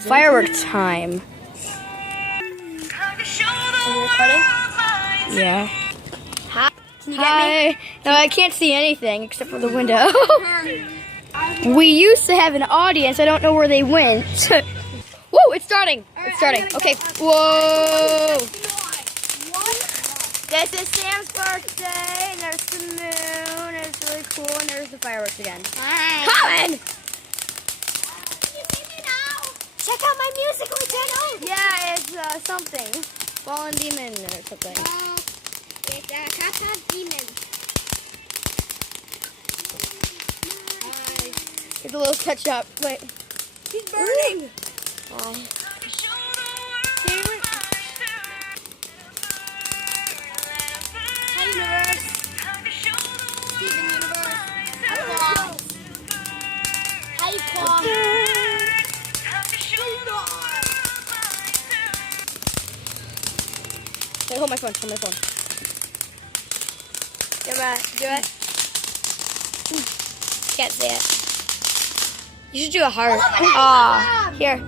Fireworks time. Are you recording? Yeah. Hi. Can you get Hi. No, I can't see anything except for the window. We used to have an audience. I don't know where they went. Whoa, it's starting. It's starting. Okay. Whoa. This is Sam's birthday, and there's the moon, and it's really cool, and there's the fireworks again. Colin! Check out my musical channel. Yeah, it's something. Fallen Demon or something. It's Kappa Demon. It's a little ketchup. Wait. He's burning. Oh. Hi, Universe. Steven Universe. Hi, Paul. Wait, hold my phone. Hold my phone. Do it. Can't see it. You should do a heart. Ah, here.